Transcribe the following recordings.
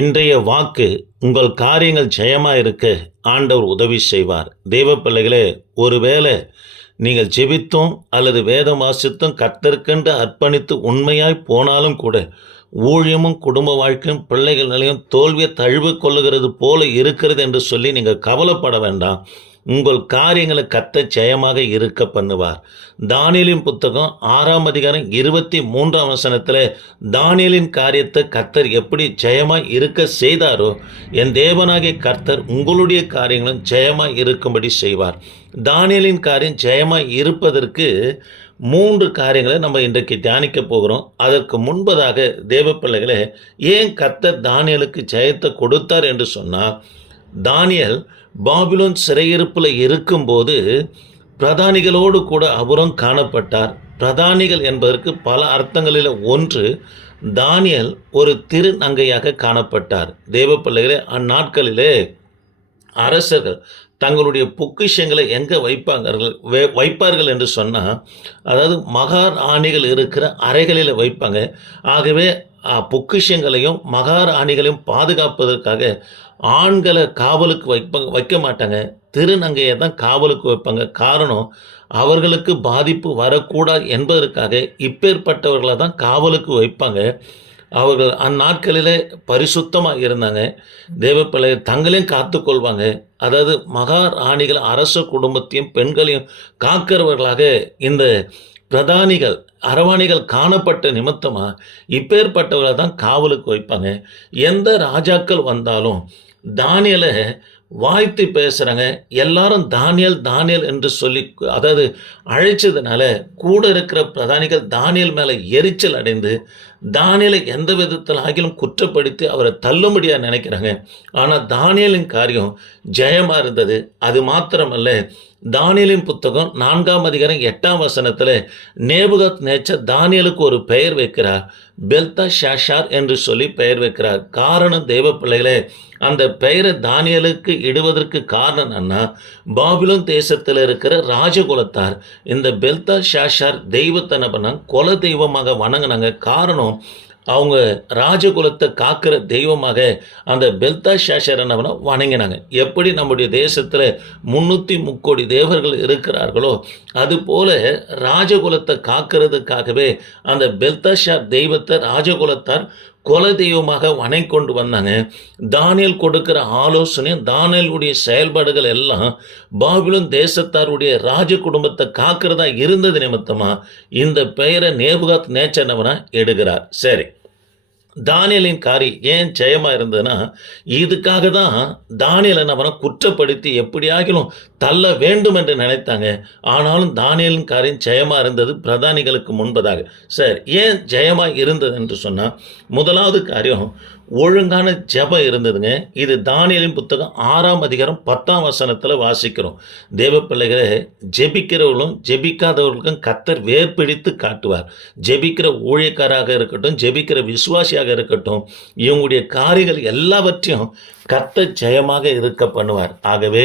இன்றைய வாக்கு உங்கள் காரியங்கள் ஜெயமாக இருக்க ஆண்டவர் உதவி செய்வார். தெய்வ பிள்ளைகளே ஒருவேளை நீங்கள் ஜெபித்தும் அல்லது வேதம் வாசித்தும் கத்தற்கென்று அர்ப்பணித்து உண்மையாய் போனாலும் கூட ஊழியமும் குடும்ப வாழ்க்கையும் பிள்ளைகள் நிலையும் தோல்வியை தழுவு கொள்ளுகிறது போல இருக்கிறது என்று சொல்லி நீங்கள் கவலைப்பட வேண்டாம். உங்கள் காரியங்களை கத்த ஜெயமாக இருக்க பண்ணுவார். தானியலின் புத்தகம் ஆறாம் அதிகாரம் இருபத்தி மூன்றாம் வசனத்தில் தானியலின் காரியத்தை கர்த்தர் எப்படி ஜெயமாக இருக்க செய்தாரோ என் தேவனாகிய கர்த்தர் உங்களுடைய காரியங்களும் ஜெயமாக இருக்கும்படி செய்வார். தானியலின் காரியம் ஜெயமாக இருப்பதற்கு மூன்று காரியங்களை நம்ம இன்றைக்கு தியானிக்க போகிறோம். அதற்கு முன்பதாக தேவ பிள்ளைகளே ஏன் கர்த்தர் தானியலுக்கு ஜெயத்தை கொடுத்தார் என்று சொன்னால் தானியல் பாபிலோன் சிறையிருப்பில் இருக்கும்போது பிரதானிகளோடு கூட அவரும் காணப்பட்டார். பிரதானிகள் என்பதற்கு பல அர்த்தங்களில் ஒன்று தானியல் ஒரு திருநங்கையாக காணப்பட்டார். தேவ பிள்ளைகளே அந்நாட்களிலே அரசர்கள் தங்களுடைய பொக்கிஷங்களை எங்கே வைப்பார்கள் வை- வைப்பார்கள் என்று சொன்னால் அதாவது மகாராணிகள் இருக்கிற அறைகளில் வைப்பாங்க. ஆகவே பொக்கிஷங்களையும் மகாராணிகளையும் பாதுகாப்பதற்காக ஆண்களை காவலுக்கு வைப்பாங்க வைக்க மாட்டாங்க. திருநங்கையை தான் காவலுக்கு வைப்பாங்க. காரணம் அவர்களுக்கு பாதிப்பு வரக்கூடாது என்பதற்காக இப்பேற்பட்டவர்களை தான் காவலுக்கு வைப்பாங்க. அவர்கள் அந்நாட்களில் பரிசுத்தமாக இருந்தாங்க. தேவப்பிள்ளை தங்களையும் காத்துக்கொள்வாங்க. அதாவது மகாராணிகள் அரச குடும்பத்தையும் பெண்களையும் காக்கிறவர்களாக இந்த பிரதானிகள் அரவாணிகள் காணப்பட்ட நிமித்தமாக இப்பேற்பட்டவர்களை தான் காவலுக்கு வைப்பாங்க. எந்த ராஜாக்கள் வந்தாலும் தானியலை வாழ்த்து பேசுகிறாங்க எல்லாரும் தானியல் தானியல் என்று சொல்லி அதாவது அழைச்சதுனால கூட இருக்கிற பிரதானிகள் தானியல் மேலே எரிச்சல் அடைந்து தானியலை எந்த விதத்தில் ஆகிலும் குற்றப்படுத்தி அவரை தள்ளும்படியாக நினைக்கிறாங்க. ஆனால் தானியலின் காரியம் ஜெயமாக இருந்தது. அது மாத்திரமல்ல தானியலின் புத்தகம் நான்காம் அதிகாரம் எட்டாம் வசனத்தில் நேபுகத் நேச்சர் தானியலுக்கு ஒரு பெயர் வைக்கிறார் பெல்தா ஷாஷார் என்று சொல்லி பெயர் வைக்கிறார். காரணம் தெய்வ பிள்ளைகளே அந்த பெயரை தானியலுக்கு இடுவதற்கு காரணம் என்ன பாபிலோன் தேசத்தில் இருக்கிற ராஜகுலத்தார் இந்த பெல்தா ஷாஷார் தெய்வத்தை என்ன பண்ணாங்க குல தெய்வமாக வணங்கினாங்க காரணம் அவங்க ராஜகுலத்தை காக்கிற தெய்வமாக அந்த பெல்தா ஷாஷர் வணங்கினாங்க. எப்படி நம்முடைய தேசத்தில் முன்னூற்றி முக்கோடி தேவர்கள் இருக்கிறார்களோ அதுபோல ராஜகுலத்தை காக்கிறதுக்காகவே அந்த பெல்தாஷா தெய்வத்தை ராஜகுலத்தார் குல தெய்வமாக வணங்கி கொண்டு வந்தாங்க. தானியல் கொடுக்கிற ஆலோசனை தானியலுடைய செயல்பாடுகள் எல்லாம் பாபிலும் தேசத்தாருடைய ராஜ குடும்பத்தை காக்கிறதா இருந்தது நிமித்தமாக இந்த பெயரை நேபுகாத் நேச்சனவனா எடுக்கிறார். சரி. தானியலின் காரி ஏன் ஜெயமாக இருந்ததுன்னா இதுக்காக தான் தானியலை பண்ண குற்றப்படுத்தி எப்படியாகிலும் தள்ள வேண்டும் என்று நினைத்தாங்க. ஆனாலும் தானியலின் காரியம் ஜெயமாக இருந்தது பிரதானிகளுக்கு முன்பதாக. சார் ஏன் ஜெயமாக இருந்தது என்று சொன்னால் முதலாவது காரியம் ஒழுங்கான ஜெபம் இருந்ததுங்க. இது தானியலின் புத்தகம் ஆறாம் அதிகாரம் பத்தாம் வசனத்தில் வாசிக்கிறோம். தேவ பிள்ளைகளை ஜெபிக்கிறவர்களும் ஜெபிக்காதவர்களுக்கும் கத்தர் வேர்பிடித்து காட்டுவார். ஜெபிக்கிற ஊழியக்காராக இருக்கட்டும் ஜெபிக்கிற விசுவாசியாக இருக்கட்டும். இவங்களுடைய காரியங்கள் எல்லாவற்றையும் கத்த ஜெயமாக இருக்க பண்ணுவார். ஆகவே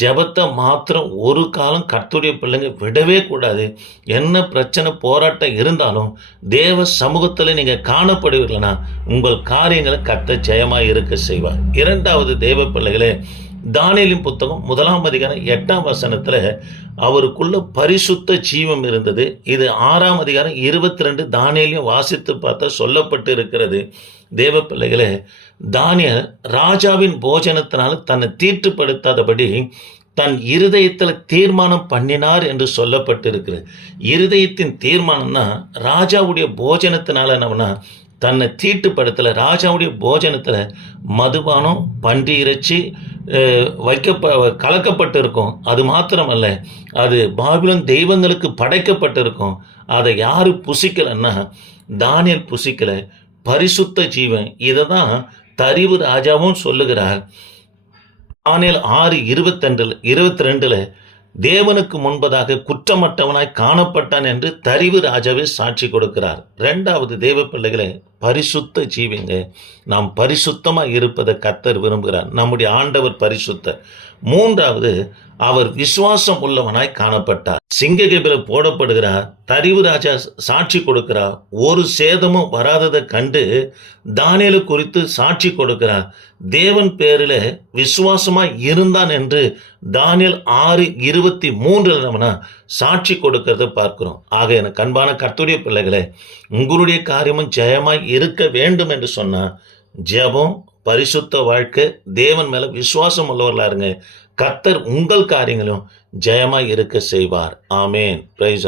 ஜெபத்தை மாத்திரம் ஒரு காலம் கர்த்துடைய பிள்ளைங்க விடவே கூடாது. என்ன பிரச்சனை போராட்டம் இருந்தாலும் தேவ சமூகத்தில் நீங்கள் காணப்படுவீர்கள்னா உங்கள் காரியங்களை கத்த ஜெயமாக இருக்க செய்வார். இரண்டாவது தேவ பிள்ளைகளே தானியலின் புத்தகம் முதலாம் அதிகாரம் எட்டாம் வசனத்தில் அவருக்குள்ள பரிசுத்த ஜீவம் இருந்தது. இது ஆறாம் அதிகாரம் இருபத்தி ரெண்டு தானியலையும் வாசித்து பார்த்தா சொல்லப்பட்டு இருக்கிறது தேவ பிள்ளைகளே தானியல் ராஜாவின் போஜனத்தினால் தன்னை தீட்டுப்படுத்தாதபடி தன் இருதயத்தில் தீர்மானம் பண்ணினார் என்று சொல்லப்பட்டிருக்கிறது. இருதயத்தின் தீர்மானம்னா ராஜாவுடைய போஜனத்தினால என்னவனா தன்னை தீட்டுப்படுத்தலை. ராஜாவுடைய போஜனத்தில் மதுபானம் பன்றி இறைச்சி வைக்கப்ப கலக்கப்பட்டிருக்கும். அது மாத்திரமல்ல அது பாபிலோன் தெய்வங்களுக்கு படைக்கப்பட்டிருக்கும். அதை யார் புசிக்கலைன்னா தானியல் புசிக்கலை. பரிசுத்த ஜீவன். இதை தான் தரிவு ராஜாவும் சொல்லுகிறார். தானியல் ஆறு இருபத்தெண்டில் இருபத்தி ரெண்டில் தேவனுக்கு முன்பதாக குற்றமற்றவனாய் காணப்பட்டான் என்று தரிவு ராஜாவே சாட்சி கொடுக்கிறார். ரெண்டாவது தேவ பிள்ளைகளே பரிசுத்த ஜீவிங்க நாம் பரிசுத்தமாக இருப்பதை கத்தர் விரும்புகிறார். நம்முடைய ஆண்டவர் பரிசுத்தர். மூன்றாவது அவர் விசுவாசம் உள்ளவனாய் காணப்பட்டார். சிங்ககபில போடப்படுகிறார். தரிவு ராஜா சாட்சி கொடுக்கிறார். ஒரு சேதமும் வராததை கண்டு தானியலு குறித்து சாட்சி கொடுக்கிறார். தேவன் பேரில் விசுவாசமாக இருந்தான் என்று தானியல் ஆறு இருபத்தி மூன்றில் நம்ம சாட்சி கொடுக்கறத பார்க்கிறோம். ஆக எனக்கு அன்பான கர்த்தருடைய பிள்ளைகளே உங்களுடைய காரியமும் ஜெயமாய் இருக்க வேண்டும் என்று சொன்னால் ஜெபம் பரிசுத்த வாழ்க்கை தேவன் மேலே விசுவாசம் உள்ளவர்களா இருங்க. கர்த்தர் உங்கள் காரியங்களும் ஜெயமாக இருக்க செய்வார். ஆமேன். பிரைஸ்